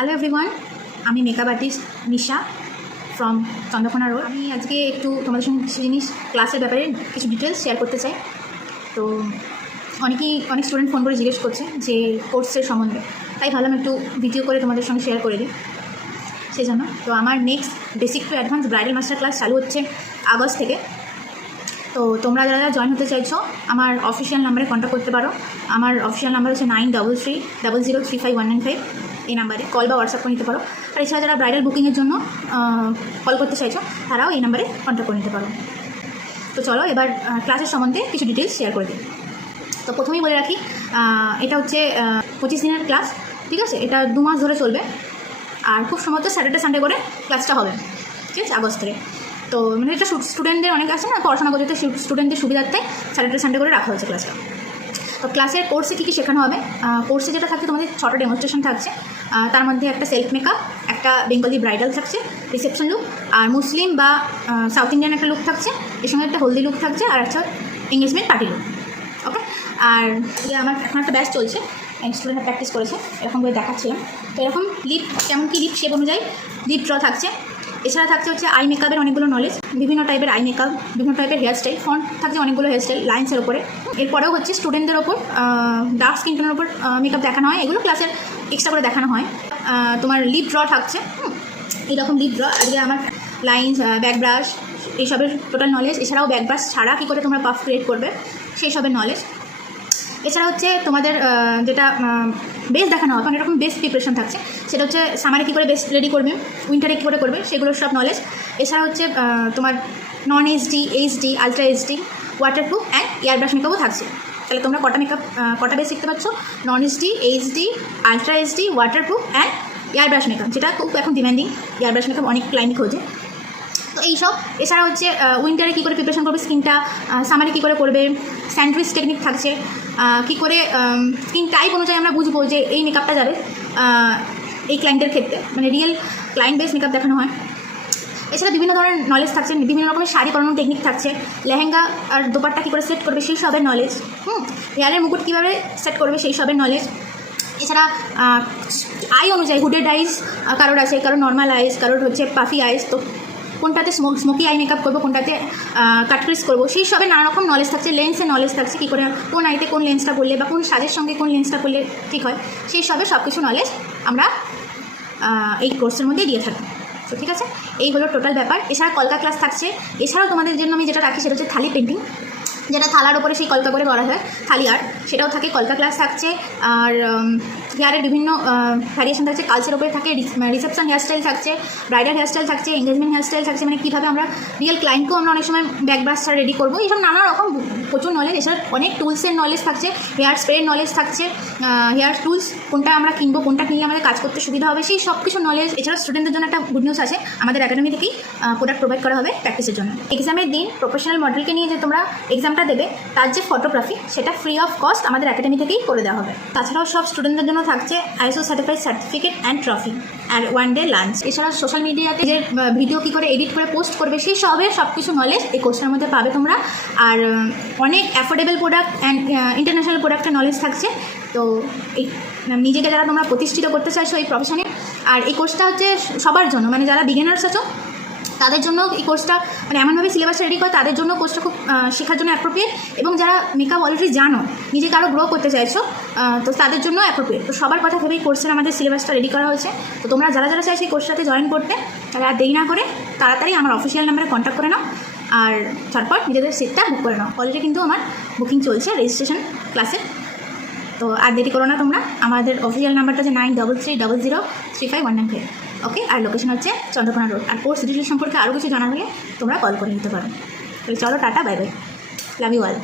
Hello everyone, আমি makeup artist Nisha from Chandrakona road. আমি আজকে একটু তোমাদের সঙ্গে কিছু জিনিস ক্লাসের ব্যাপারে কিছু ডিটেলস শেয়ার করতে চাই। তো অনেক স্টুডেন্ট ফোন করে জিজ্ঞেস করছে যে কোর্সের সম্বন্ধে, তাই ভাবলাম একটু ভিডিও করে তোমাদের সঙ্গে শেয়ার করে দিই। সেই জন্য তো আমার next basic to advance bridal master class চালু হচ্ছে আগস্ট থেকে। তো তোমরা যারা জয়েন হতে চাইছো আমার অফিসিয়াল নাম্বারে কন্ট্যাক্ট করতে পারো। আমার অফিসিয়াল নাম্বার হচ্ছে 9330035195। এই নাম্বারে কল বা হোয়াটসঅ্যাপ করে নিতে পারো। আর এছাড়া যারা ব্রাইডাল বুকিংয়ের জন্য কল করতে চাইছো তারাও এই নাম্বারে কন্ট্যাক্ট করে নিতে পারো। তো চলো এবার ক্লাসের সম্বন্ধে কিছু ডিটেলস শেয়ার করে দিই। তো প্রথমেই বলে রাখি, এটা হচ্ছে 25 দিনের ক্লাস, ঠিক আছে? এটা 2 মাস ধরে চলবে। আর খুব সম্ভবত স্যাটারডে সানডে করে ক্লাসটা হবে, ঠিক আছে, আগস্ট থেকে। তো মানে এটা স্টুডেন্টদের অনেক আছে না, পড়াশোনা করতে স্টুডেন্টদের সুবিধার্থে স্যাটারডে সানডে করে রাখা হয়েছে ক্লাসটা। তো ক্লাসের কোর্সে কী কী শেখানো হবে? কোর্সে যেটা থাকছে তোমাদের 6টা ডেমনস্ট্রেশন থাকছে। তার মধ্যে একটা সেলফ মেকআপ, একটা বেঙ্গলি ব্রাইডাল থাকছে, রিসেপশন লুক, আর মুসলিম বা সাউথ ইন্ডিয়ান একটা লুক থাকছে, এর সঙ্গে একটা হলদি লুক থাকছে, আর একটা এঙ্গেজমেন্ট পার্টি লুক। ওকে, আর আমার এখন একটা ব্যাচ চলছে, স্টুডেন্টরা প্র্যাকটিস করেছে, এরকম করে দেখাচ্ছিলাম। তো এরকম লিপ, কেমন কি লিপ শেপ অনুযায়ী লিপ ড্র থাকছে। এছাড়া থাকছে হচ্ছে আই মেকআপের অনেকগুলো নলেজ, বিভিন্ন টাইপের আই মেকআপ, বিভিন্ন টাইপের হেয়ারস্টাইল, ফন্ট থাকছে অনেকগুলো হেয়ারস্টাইল লাইন্সের ওপরে। এরপরেও হচ্ছে স্টুডেন্টদের ওপর ডার্ক স্কিন টোনের ওপর মেকআপ দেখানো হয়, এগুলো ক্লাসের এক্সট্রা করে দেখানো হয়। তোমার লিপ ড্র থাকছে, এইরকম লিপ ড্র। আজকে আমার লাইন্স, ব্যাক ব্রাশ, এইসবের টোটাল নলেজ। এছাড়াও ব্যাক ব্রাশ ছাড়া কী করে তোমরা পাফ ক্রিয়েট করবে সেই সবের নলেজ। এছাড়া হচ্ছে তোমাদের যেটা বেস দেখানো হবে, অনেক রকম বেস প্রিপারেশন থাকছে, সেটা হচ্ছে সামারে কী করে বেস রেডি করবে, উইন্টারে কী করে করবে, সেগুলোর সব নলেজ। এছাড়া হচ্ছে তোমার non HD, HD, ultra HD, waterproof and air brush মেকআপও থাকছে। তাহলে তোমরা কটা বেস শিখতে পারছো? Non HD, HD, ultra HD, waterproof and air brush makeup, যেটা খুব এখন ডিম্যান্ডিং। এয়ার ব্রাশ মেকআপ অনেক ক্লায়েন্ট খোঁজে। তো এইসব। এছাড়া হচ্ছে উইন্টারে কী করে প্রিপারেশন করবে স্কিনটা, সামারে কী করে করবে, স্যান্ডউইচ টেকনিক থাকছে, কী করে স্কিন টাইপ অনুযায়ী আমরা বুঝবো যে এই মেকআপটা যাবে এই ক্লায়েন্টের ক্ষেত্রে, মানে রিয়েল ক্লায়েন্ট বেস মেকআপ দেখানো হয়। এছাড়া বিভিন্ন ধরনের নলেজ থাকছে, বিভিন্ন রকমের শাড়ি পরানোর টেকনিক থাকছে, লেহেঙ্গা আর দোপাট্টা কী করে সেট করবে সেই সবের নলেজ, হেয়ারের মুকুট কীভাবে সেট করবে সেই সবের নলেজ। এছাড়া আই অনুযায়ী হুডেড আইস কারোর আছে, কারোর নর্মাল আইস, কারোর হচ্ছে পাফি আইস। তো কোনটাতে স্মোকি আই মেকআপ করবো, কোনটাতে কাটক্রিজ করবো, সেই সবে নানা রকম নলেজ থাকছে। লেন্সের নলেজ থাকছে, কী করে কোন আইতে কোন লেন্সটা করলে বা কোন সাজের সঙ্গে কোন লেন্সটা করলে ঠিক হয়, সেই সব কিছু নলেজ আমরা এই কোর্সের মধ্যে দিয়ে থাকি। তো ঠিক আছে, এই হলো টোটাল ব্যাপার। এছাড়া কলকা ক্লাস থাকছে। এছাড়াও তোমাদের জন্য আমি যেটা রাখি সেটা হচ্ছে থালি পেন্টিং, যেটা থালার ওপরে সেই কলকা করে করা হয়, থালি আর্ট, সেটাও থাকে। কলকা ক্লাস থাকছে। আর হেয়ারের বিভিন্ন ভ্যারিয়েশন থাকছে, কালচের ওপরে থাকে, রিসেপশন হেয়ারস্টাইল থাকছে, ব্রাইডাল হেয়ারস্টাইল থাকছে, এঙ্গেজমেন্ট হেয়ারস্টাইল থাকছে, মানে কীভাবে আমরা রিয়েল ক্লায়েন্টকেও আমরা অনেক সময় ব্যাক ব্রাশটা রেডি করবো, এইসব নানা রকম প্রচুর নলেজ। এছাড়া অনেক টুলসের নলেজ থাকছে, হেয়ার স্প্রের নলেজ থাকছে, হেয়ার টুলস কোনটা আমরা কিনবো, কোনটা কিনলে আমাদের কাজ করতে সুবিধা হবে, সেই সব কিছু নলেজ। এছাড়া স্টুডেন্টদের জন্য একটা গুড নিউজ আছে, আমাদের একাডেমি থেকেই প্রোডাক্ট প্রোভাইড করা হবে প্র্যাকটিসের জন্য। এক্সামের দিন প্রফেশনাল মডেলকে নিয়ে যে তোমরা এক্সামটা দেবে, তার যে ফটোগ্রাফি সেটা ফ্রি অফ কস্ট আমাদের একাডেমি থেকেই করে দেওয়া হবে। তাছাড়াও সব স্টুডেন্টদের জন্য থাকছে ISO certified certificate and trophy আর 1 ডে লাঞ্চ। এছাড়া সোশ্যাল মিডিয়াতে যে ভিডিও কী করে এডিট করে পোস্ট করবে সেই সব কিছু নলেজ এই কোর্সের মধ্যে পাবে তোমরা। আর অনেক অ্যাফোর্ডেবল প্রোডাক্ট অ্যান্ড ইন্টারন্যাশনাল প্রোডাক্টের নলেজ থাকছে। তো এই নিজেকে যারা তোমরা প্রতিষ্ঠিত করতে চাইছো এই প্রফেশনে, আর এই কোর্সটা হচ্ছে সবার জন্য, মানে যারা বিগিনার্স আছো তাদের জন্য এই কোর্সটা মানে এমনভাবে সিলেবাসটা রেডি করে তাদের জন্য কোর্সটা খুব শেখার জন্য অ্যাপ্রোপ্রিয়েট। এবং যারা মেকআপ অলরেডি জানো, নিজেকে আরও গ্রো করতে চাইছো, তো তাদের জন্য অ্যাপ্রোপ্রিয়েট। তো সবার কথা ভেবেই কোর্সের আমাদের সিলেবাসটা রেডি করা হয়েছে। তো তোমরা যারা চাইছো এই কোর্সটাতে জয়েন করতে, তারা আর দেরি না করে তাড়াতাড়ি আমার অফিসিয়াল নাম্বারে কন্ট্যাক্ট করে নাও, আর ঝটপট নিজেদের সিটটা বুক করে নাও। অলরেডি কিন্তু আমার বুকিং চলছে রেজিস্ট্রেশন ক্লাসের। তো আর দেরি করো না তোমরা। আমাদের অফিসিয়াল নাম্বারটা হচ্ছে 9330035195। ওকে, আর লোকেশন হচ্ছে চন্দ্রকোনা রোড। আর কোর্স ডিটেল সম্পর্কে আরও কিছু জানা হলে তোমরা কল করে নিতে পারো। তাহলে চলো, tata, bye bye, love you all.